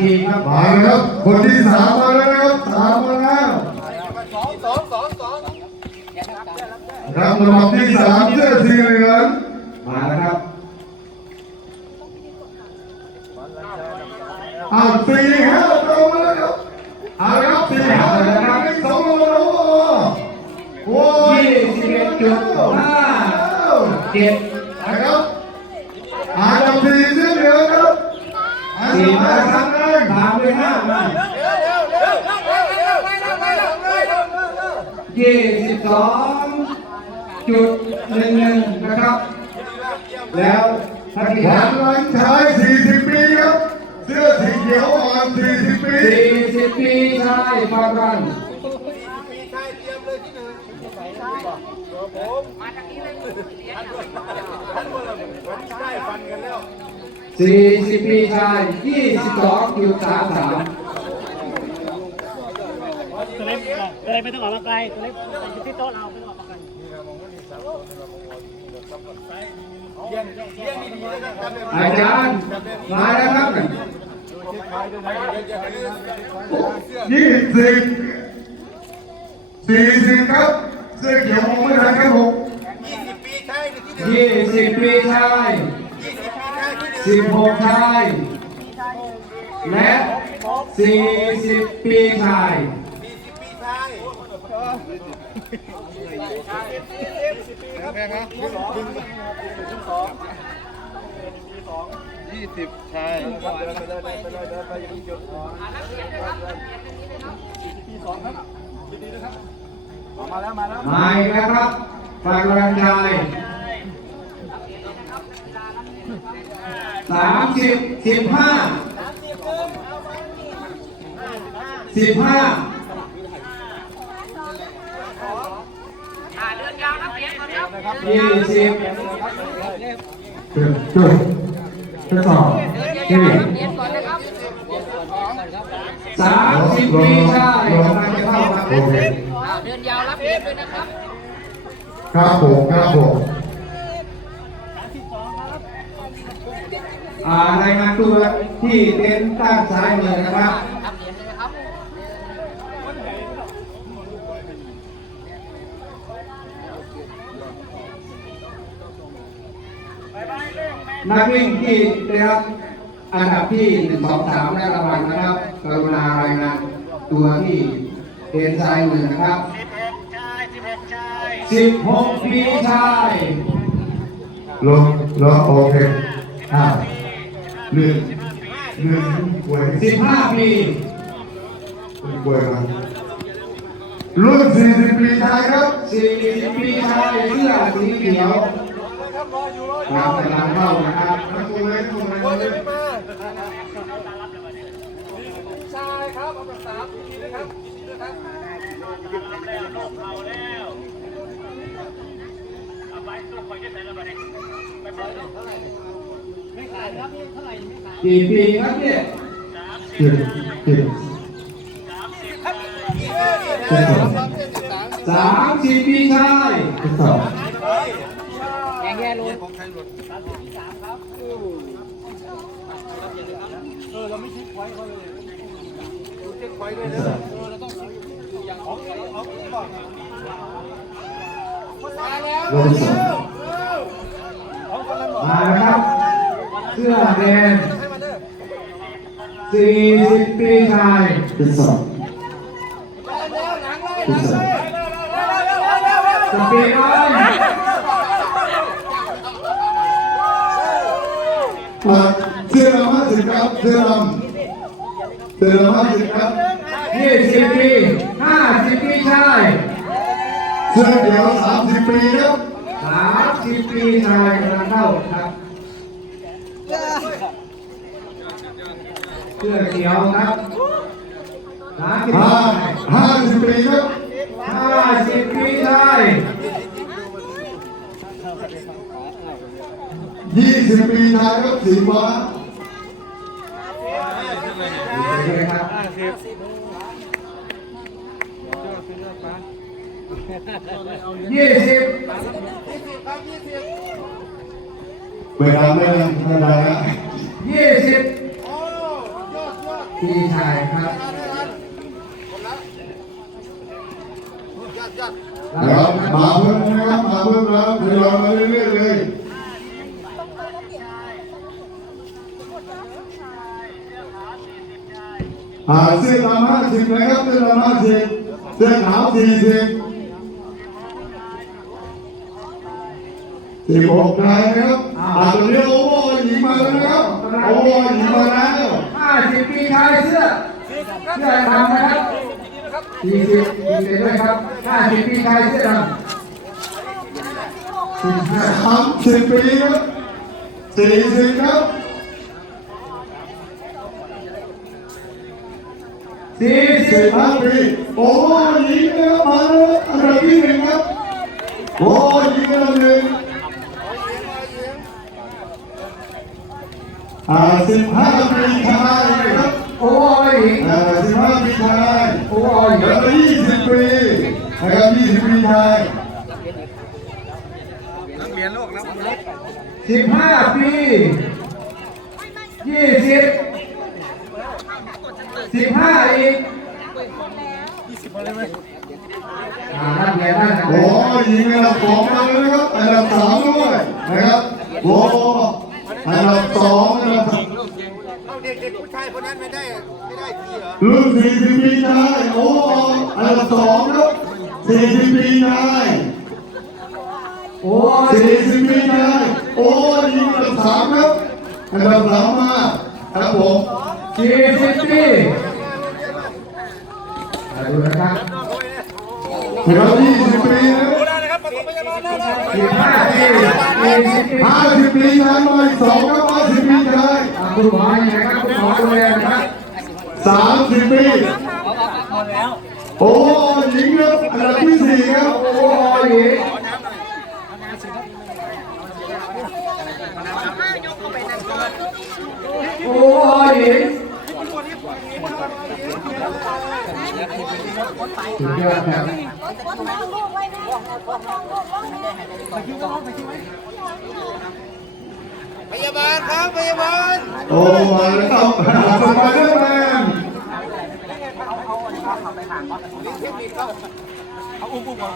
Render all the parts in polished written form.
ทีครับมาแล้วครับคนที่สามมาแล้วนะครับสามมาแล้วครับลำดับที่สามเสื้อสีเหลืองมาแล้วครับสี่ห้าตรงมาแล้วครับครับสี่ห้านะครับสองโลโอ้ย21.57นะครับดับสี่เสื้อเหลืองครับสี่มาครับตามด้วย5มา22.11นะครับแล้วทักษิณวันวันชาย40 ปีครับเสื้อสีเขียวอ่อน40 ปี40 ปีชายฟังกัน40 ปีชาย22.33ตัวเล็กไม่ต้องออกมาไกลตัวเล็กอยู่ที่โต๊ะเราไม่ต้องออกมาไกลอาจารย์มาแล้วครับ40ครับเสื้อเขียวมองไม่ทันครับผม20 ปีชาย16ชายและ40 ปีชาย20ใช่มาอีกแล้วครับฝากกำลังใจ30 15 จะสอบที่30 ปีชายกำลังจะเข้าครับเดินยาวรับเหรียญด้วยนะครับครับผมครับผมรายงานตัวที่เต็นท์ด้านซ้ายมือนะครับรับเหรียญเลยนะครับนักวิ่งที่ได้รับอันดับที่1 2 3ได้รางวัลนะครับกรุณารายงานตัวที่เต็นท์ซ้ายมือนะครับ16 ปีชายลงโอเคหนึ่งป่วย15 ปีป่วยครับรุ่น40 ปีชายครับ40 ปีชายเสื้อสีเขียวกำลังเข้านะครับชายครับอันดับ3ทีนะครับกี่ปีครับเนี่ย30 ปีชายแย่เลยเราไม่คิดไว้เขาเลยเช็คไว้เลยนะเราต้องอย่างของก่อนมาแล้วมาครับเสื้อแดง40 ปีชายเป็นสองสปีดออนเสื้อลำ50ครับเสื้อลำ50ครับ20 ปี50 ปีชายเสื้อเขียว30 ปีครับ30 ปีชายกำลังเข้าครับเสื้อเขียวครับ50 ปีครับ50 ปีชาย20 ปีชายครับสีฟ้า20ไม่ทำไม่ได้นะ20 พี่ชายครับ นะครับมาเพิ่มนะครับมาเพิ่มแล้วทยอยมาเรื่อยๆเลยเสื้อดำ50นะครับเสื้อดำ50เสื้อขาว40 16นายนะครับตอนนี้โอโบหญิงมาแล้วนะครับโอโบหญิงมาแล้ว 50ปีชายเสื้อดำนะครับ40ด้วยครับ50ปีชายเสื้อดำ30 ปีครับ40ครับ45 ปีโอ้หญิงนะครับมาแล้วอันดับที่1ครับโอ้หญิงอันดับ115 ปีชายนะครับ โอ้ย 15 ปีชาย โอ้ย แล้วก็20 ปีนะครับ20 ปีชาย 15 ปี20 15อีกนักเรียนได้ครับ โอ้หญิงอันดับ2มาเลยนะครับอันดับ3ด้วยนะครับโอ้อันดับ2อันดับเอาเด็กผู้ชายคนนั้นไม่ได้ทีเหรอ รุ่น40 ปีชายโอ้อันดับ2ครับ40 ปีชาย โอ้ย 40 ปีชายโอ้หญิงอันดับ3ครับอันดับ3มาครับผม 40 ปีดูนะครับ นะครับ20 ปีนะ 15 ปี20 ปี 50 ปีชายมาอีก2ครับ50 ปีชาย คุณหมอยังไงครับคุณหมอดูแลนะครับ 30 ปีโอ้หญิงครับอันดับที่4ครับ โอ้ยโอ้ยสุดยอดครับ พยาบาลครับพยาบาล โอ้มาแล้วครับสไปเดอร์แมน เอาอุ้มก่อน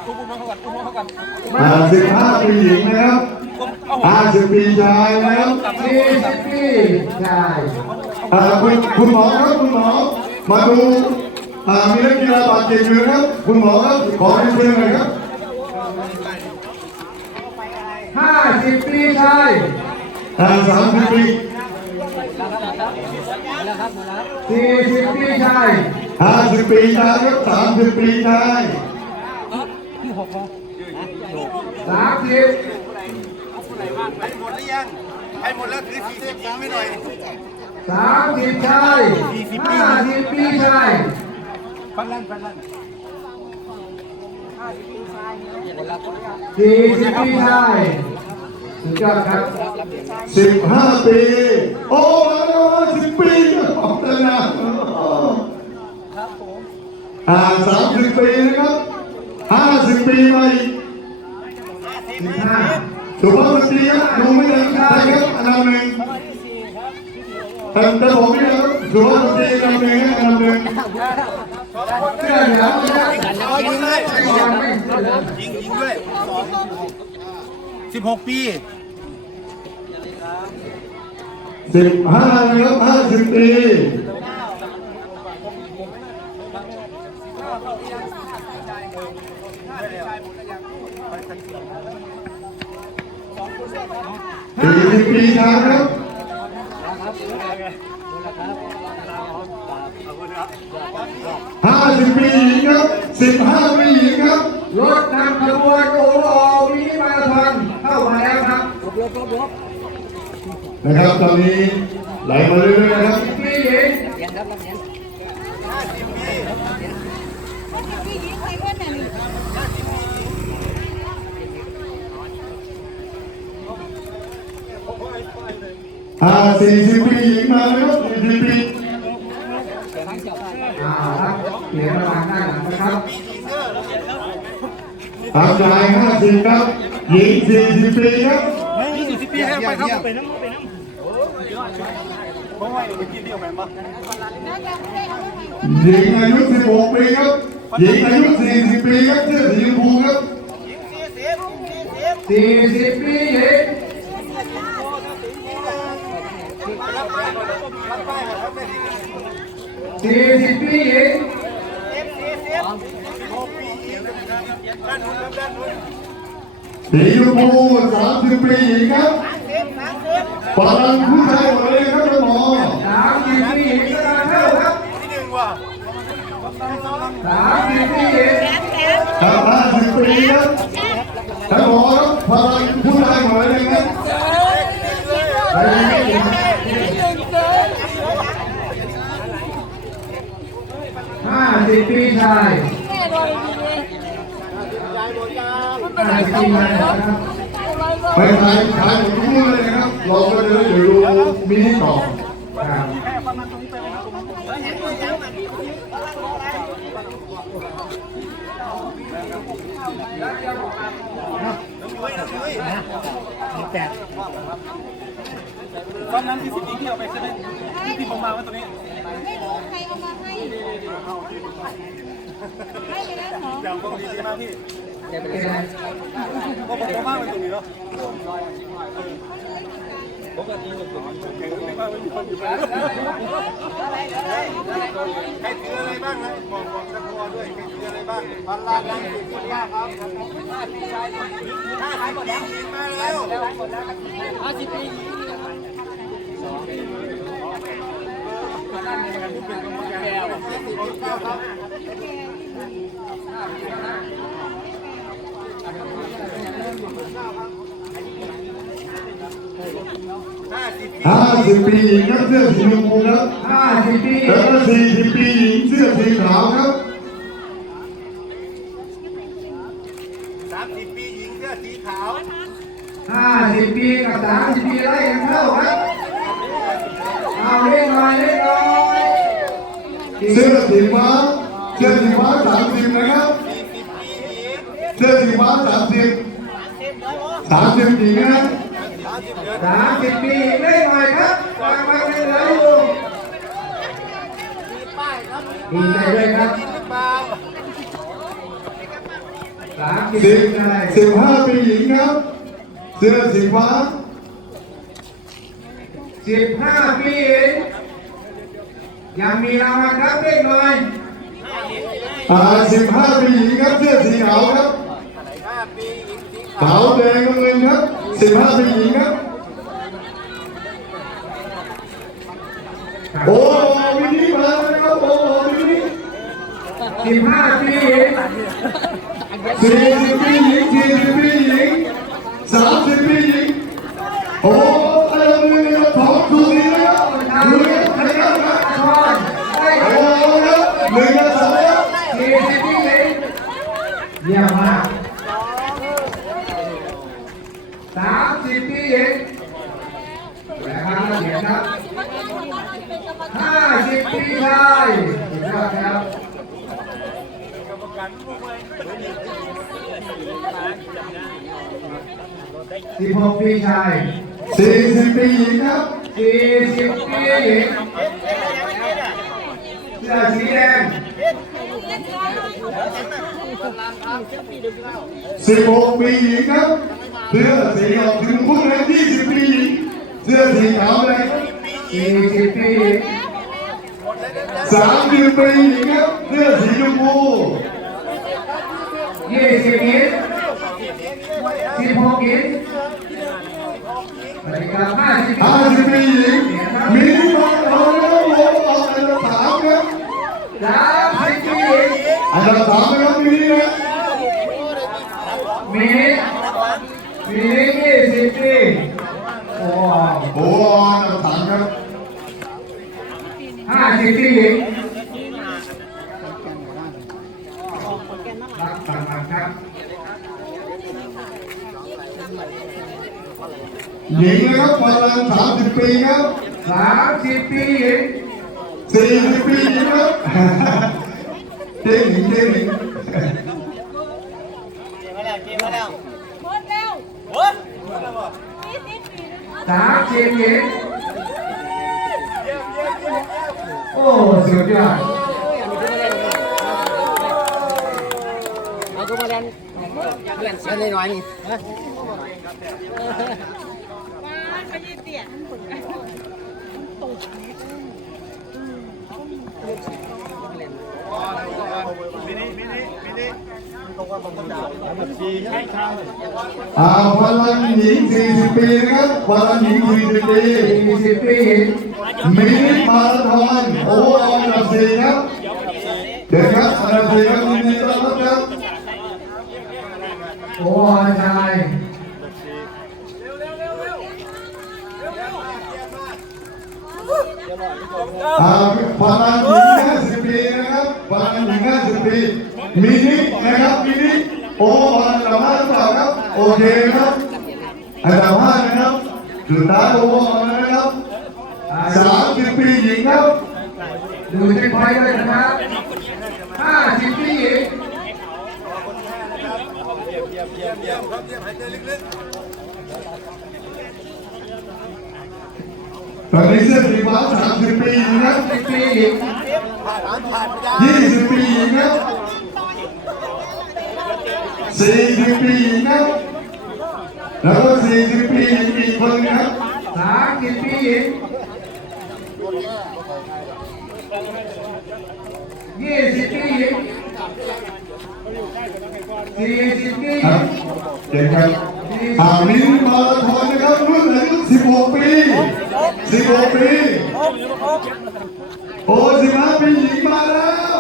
15 ปีหญิงนะครับ50 ปีชายนะครับ 40 ปีใช่ คุณหมอครับคุณหมอมาดูมีนักกีฬาบาดเจ็บอยู่นะครับคุณหมอครับขอให้เชิญหน่อยครับ 50 ปีชาย 30 ปี 40 ปีชาย 50 ปีชายครับ30 ปีชาย 30 ให้หมดหรือยังให้หมดแล้วถือ40ยิงไม่หน่อย 30ชาย50 ปีชาย ฟันลั่น 40 ปีชายสุดยอดครับ 15 ปีโอ้มาแล้ว50 ปีออกแต่นาน30 ปีนะครับ50 ปีมาอีก 15 สุภาพสตรีครับดูไม่ได้ใช่ครับอันดับหนึ่งแต่ผมนี่ครับสุภาพสตรีอันดับหนึ่งอันดับหนึ่ง เสื้อเหลืองนะครับ ยิงเลยยิงด้วย16 ปี 15นะครับ50 ปี40 ปีชายครับ50 ปีหญิงครับ15 ปีหญิงครับ รถนำขบวนโอวิมาราธอนเข้ามาแล้วครับ นะครับตอนนี้ไหลมาเรื่อยๆนะครับ ปีหญิง 40 ปีหญิงมาแล้ว40 ปี ครับเขียนรางวัลด้านหลังนะครับ ชาย50ครับหญิง40 ปีครับ 20 ปีให้ไปครับไปน้ำ เพราะว่าเมื่อกี้เดียวกันปะ หญิงอายุ16 ปีครับหญิงอายุ40 ปีครับเสื้อสีชมพูครับ 40 ปีหญิง40 ปีหญิง สีชมพู30 ปีหญิงครับพลังผู้ชายหมดเลยครับท่านหมอ 30 ปีหญิงกำลังเข้าครับ ที่หนึ่งว่ะ 30 ปีหญิง ครับ50 ปีครับท่านหมอครับพลังผู้ชายหมดเลยครับ 50 ปีชาย50 ปีชายนะครับ ไปขายหมดทุกเรื่องเลยนะครับเราก็จะได้อยู่ดูมินิต่อ ครับ แต่ ตอนนั้นที่สิบปีที่เอาไปใช่ไหมที่ผมมาไว้ตรงนี้ ไม่รู้ใครเอามาให้ให้ไปแล้วเหรอ อย่างปกติดีมากพี่ก็ผมมากเลยตรงนี้เนาะปกติผมแข็งไม่มากไม่มีคนอยู่เลยใครถืออะไรบ้างนะบอกสักพอด้วยใครถืออะไรบ้างพันล้านนั่งสุดยอดครับ50 ปีมาแล้ว 50 ปี 50 ปีหญิงครับเสื้อสีชมพูครับ 50 ปี แล้วก็40 ปีหญิงเสื้อสีขาวครับ 30 ปีหญิงเสื้อสีขาว 50 ปีกับ30 ปีไล่กันเข้าครับเอาเล่นหน่อยเล่นหน่อย เสื้อสีฟ้า30นะครับ เสื้อสีฟ้า30หญิงนะ 30 ปีเล่นหน่อยครับวางมาเป็นเหลืออยู่ดีใจด้วยครับ30 ปีชาย 15 ปีหญิงครับ เสื้อสีฟ้า 15 ปียังมีรางวัลครับเล่นหน่อย 15 ปีหญิงครับเสื้อสีขาวครับขาวแดงน้ำเงินครับ15 ปีหญิงครับโอ้วินิมาแล้วครับโอ้วินิ 15 ปี 40 ปีหญิง40 ปีหญิง30 ปีหญิงโอ้อะไรมือเนี่ยถอดดูดีนะครับดูนะครับครับ ทอนได้ โอ้ครับ1กับ2ครับ 40 ปีเยี่ยมมาก30 ปีและครั้งละเหรียญครับ50 ปีชายสุดยอดครับ16 ปีชาย 40 ปีหญิงครับ 40 ปีหญิงเสื้อสีแดง 16 ปีหญิงครับเสื้อสีออกถึงพุ่งเลย20 ปีหญิงเสื้อสีขาวเลย 40 ปีหญิง 30 ปีหญิงครับเสื้อสีชมพู 20 หญิง16 หญิงบริการ50 50 ปีหญิงมีมาเอาแล้วโอ้ออกอันดับ3ครับ 30 ปีหญิง อันดับ3นะครับมีนะ มี20 ปีโอ้ โอ้อันดับ3ครับ 50 ปีหญิงรับสมัครครับ หญิงนะครับพลัง30 ปีครับ 30 ปีหญิง 40 ปีหญิงครับเจ๊หญิงเจ๊หญิง หมดแล้ว20 ปี 30 หญิง โอ้สุดยอด เอาตัวมาเล่นเล่นเสียหน่อยนี่ ไปยืดเตี่ย พลังหญิง40 ปีนะครับพลังหญิง40 ปี 40 ปีหญิง มินิมาราธอนโอ้อันดับ4ครับเดี๋ยวครับอันดับ4ครับยินดีต้อนรับครับ โอ้ชาย พลังหญิง50 ปีนะครับพลังหญิง50 ปีมินินะครับมินิโอ้อันดับ5หรือเปล่าครับโอเคครับอันดับ5นะครับสุดท้ายโอ้นะครับ30 ปีหญิงครับ ดูเช็คพอยต์ด้วยนะครับ50 ปีหญิง ตอนนี้เส้นสีฟ้า30 ปีหญิงครับ 10 ปีหญิง 20 ปีหญิงครับ40 ปีหญิงครับแล้วก็40 ปีหญิงอีกคนนึงครับ 30 ปีหญิง20 ปีหญิง40 ปีห ค ญิ รับ ง เก่งครับมินิมาราธอนนะครับรุ่นอายุ16 ปี16 ปีโอ้15 ปีหญิงมาแล้ว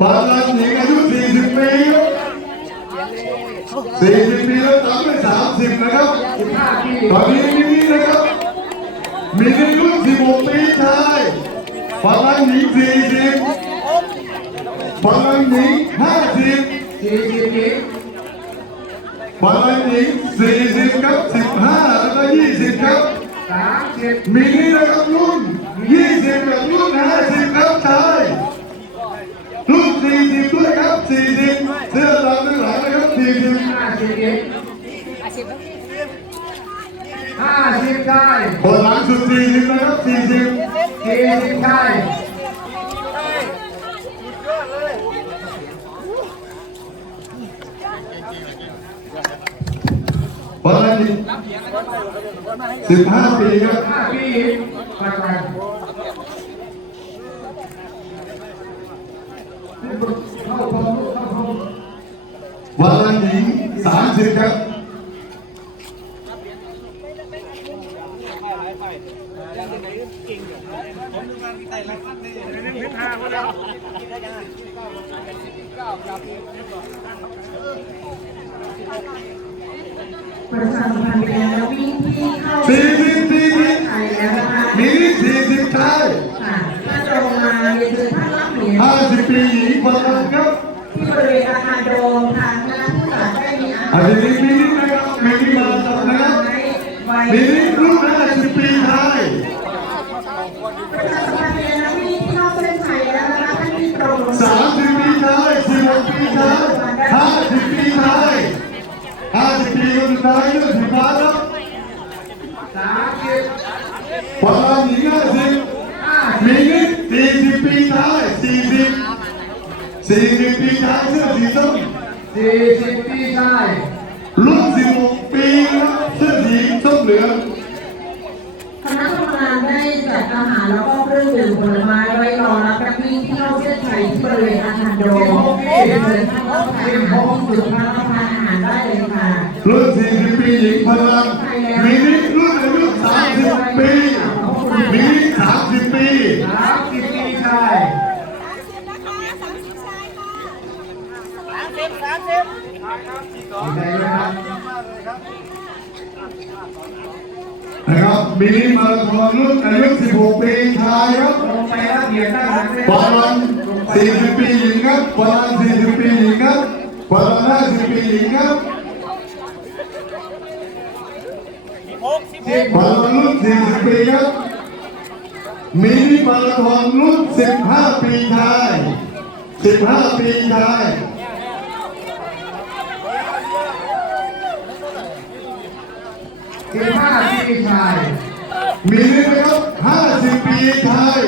พลังหญิงอายุ40 ปี40 ปีแล้วตามด้วย30นะครับ 15 ปี ตอนนี้มินินะครับมินิรุ่น16 ปีชายพลังหญิง40พลังหญิง50 40 ปี พลังหญิง40ครับ15แล้วก็20ครับ 30 มินินะครับรุ่น20กับรุ่น50ครับชายรุ่น40ด้วยครับ40เสื้อดำทั้งหลายนะครับ40 50 ปี50ได้ คนหลังสุด40นะครับ40 40ได้ พลังหญิง15 ปีครับ 5 ปีไปไปเข้าพร้อมเข้าพร้อม พลังหญิง30ครับประชาสัมพันธ์ไปแล้ววิ่งที่เข้า 40 ปี ไทยแล้วนะคะ มินิ40ชาย ค่ะถ้าตรงมาเรียนเชิญท่านรับเหรียญ 50 ปีหญิงพลังครับ ที่บริเวณอาคารโดมทางคณะผู้จัดได้มีอา อั หาน ร นี้มินินะครับมินิมาต่อนะครับ ไว้ มินิรุ่น50 ปีชาย ประชาสัมพันธ์ไปแล้ววิ่งที่เข้าเส้นชัยแล้วนะคะท่านที่ตรง 30 ปีชาย16 ปีชาย50 ปีชาย50 ปีคนสุดท้ายเรื่องสีฟ้าครับ 30 พลังหญิง50มินิ40 ปีชาย40 ปีชายเสื้อสีส้ม 40 ปีได้ รุ่น16 ปีครับเสื้อสีส้มเหลือง คณะทำงานได้จัดอาหารแล้วก็เครื่องดื่มผลไม้ไว้รอรับนักวิ่งที่เข้าเส้นชัยที่บริเวณอาคารโดมเรียนเชิญท่านรับประทานอาหารที่จุดรับประทานอาหารได้เลยค่ะ รุ่น40 ปีหญิงพลังมินิรุ่นอายุ30 ปีมินิ30 ปี 30 ปีได้ ดีใจด้วยครับ นะครับมินิมาราธอนรุ่นอายุ16 ปีชายครับ ลงไปแล้วเหยียบด้านหลังเลย พลัง40 ปีหญิงครับพลัง40 ปีหญิงครับพลัง50 ปีหญิงครับพลังรุ่น40 ปีครับมินิมาราธอนรุ่น15 ปีชาย15 ปีชาย 15 ปีชาย มีนิดนะครับ50 ปีไทย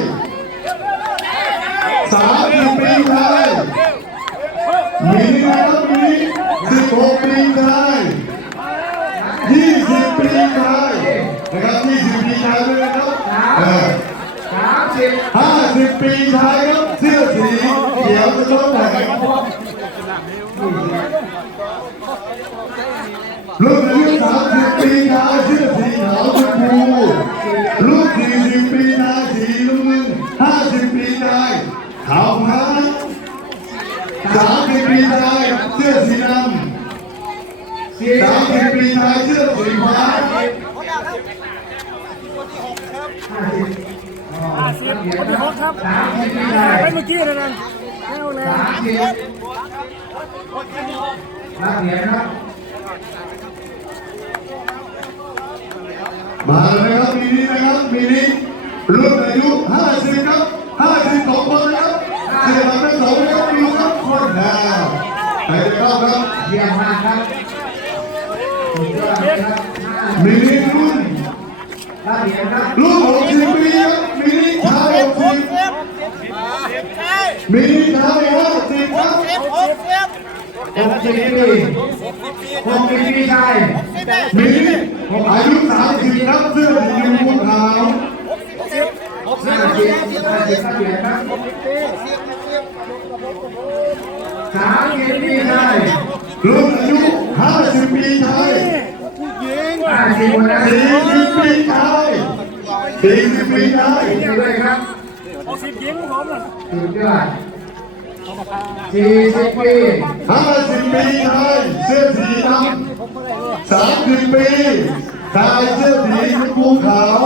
30 ปีไทยมีนิดนะครับมีนิด16 ปีไทย20 ปีไทยนะครับ20 ปีไทยด้วยนะครับ30 50 ปีไทยครับเสื้อสีเขียวจะต้องไหนรุ่นอายุ30 ปีไทยเสื้อสีขาวชมพูรุ่น40 ปีไทยสีน้ำเงิน50 ปีไทยขาวฟ้า30 ปีไทยเสื้อสีดำ30 ปีไทยเสื้อสีฟ้า คนที่6ครับไปเมื่อกี้นั่นแล้วเลย นักเรียนครับ มาเลยครับมีนี้นะครับมีนี้รุ่นอายุ50ครับ52คนนะครับเสียบัตรทั้งสองนะครับมีครับคนแล้วใครจะเข้าครับ เยี่ยมมากครับสุดยอดครับ มีนี้รุ่น นักเรียนครับ รุ่น60 ปีครับมีนี้ชาย60มีนี้ชาย50ครับ 60 ปีชาย มีนี้อายุ30ครับเสื้อสีชมพูขาว 50 นักเรียนครับ30 ปีชาย รุ่นอายุ50 ปีไทย 50 คนนะ 40 ปีไทย40 ปีไทย ด้วยครับ 60ยิงผมน่ะ สุดยอด40 ปี 50 ปีไทยเสื้อสีดำ30 ปีชายเสื้อสีชมพูขาว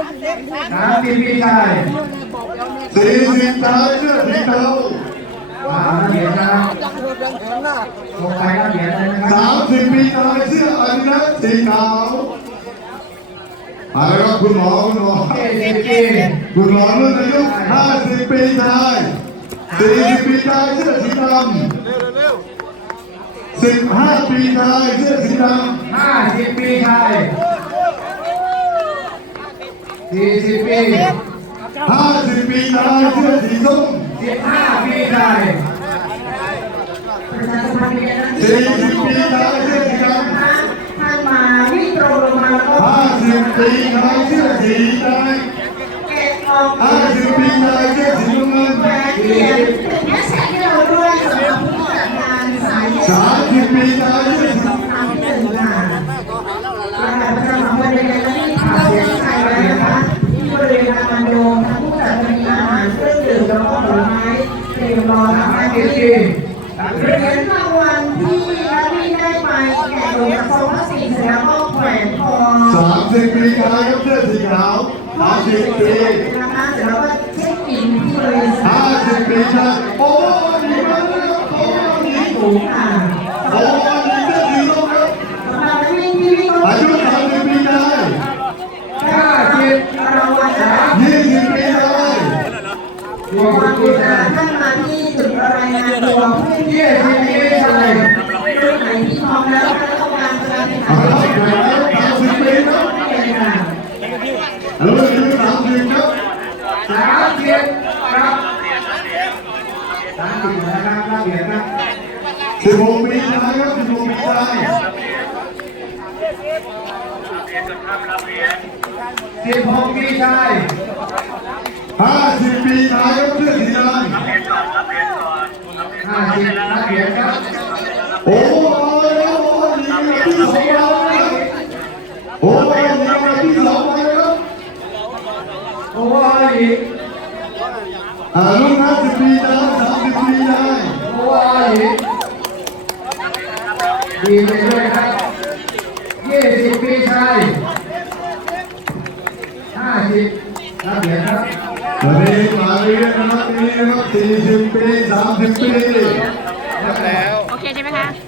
30 ปีชาย 40ชายเสื้อสีเทา นักเรียนนะครับลงไปนักเรียนเลยนะครับ 30 ปีชายเสื้ออดิดาสสีขาวมาแล้วครับคุณหมอ40 ปี คุณหมอรุ่นอายุ50 ปีไทย40 ปีไทยเสื้อสีดำ15 ปีไทยเสื้อสีดำ 50 ปีชาย40 ปี 50 ปีไทยเสื้อสีส้ม 15 ปีชาย ประชาสัมพันธ์เป็น 40 ปีไทยเสื้อสีดำ ท่านมาวิ่งตรงลงมาแล้วก็ 50 ปีไทยเสื้อสีแดง เก็บออก 50 ปีไทยเสื้อสีน้ำเงิน แหวนเหรียญถึงแฮชแท็กให้เราด้วยสำหรับผู้จัดงานสาย 30 ปีไทยเสื้อสี ครั้งที่1ค่ะประชาสัมพันธ์ในการที่ข่าวเสียงไทยไว้นะคะที่บริเวณลานมันโดมทั้งผู้จัดมีอาหารเครื่องดื่มแล้วก็ผลไม้เตรียมรอทำให้ดีเหรียญรางวัลที่ได้ไปแกะลงจากซองพลาสติกเสร็จแล้วก็แขวนคอ 30 ปีไทยเสื้อสีขาว50 ปี นะคะเสร็จแล้วก็เช็คอินที่บริเวณ 50 ปีชายโอ้ดีมากเลยครับโอ้ดี สูงค่ะ โอ้ดีเสื้อสีส้มครับ สำหรับนักวิ่งที่วิ่ง อายุ30 ปีไทย รางวัลนะคะ 20 ปีไทย ขอความกรุณาท่านมาที่จุดรายงานตัวเพื่อที่จะให้ได้เลยรุ่นไหนที่พร้อมแล้วท่านต้องการจะได้ เอาละครับ30 ปีครับ เป็นค่ะ รุ่นอายุ30ครับ 30ครับ30นะครับนักเรียนครับ 16 ปีไทยครับ16 ปีไทย 16 ปีชาย 50 ปีไทยครับเสื้อสีดำ 50นักเรียนครับ โอ้ยโอ้ยดีนะที่2มาแล้วครับโอ้ยดีนะที่2มาแล้วครับ โอ้ย รุ่น50 ปีได้30 ปีได้ โอ้ยดีไปด้วยครับ20 ปีชาย50นักเรียนครับ วันนี้มาเรียนนะครับนี่นะครับ40 ปี 30 ปี แล้ว โอเคใช่ไหมคะ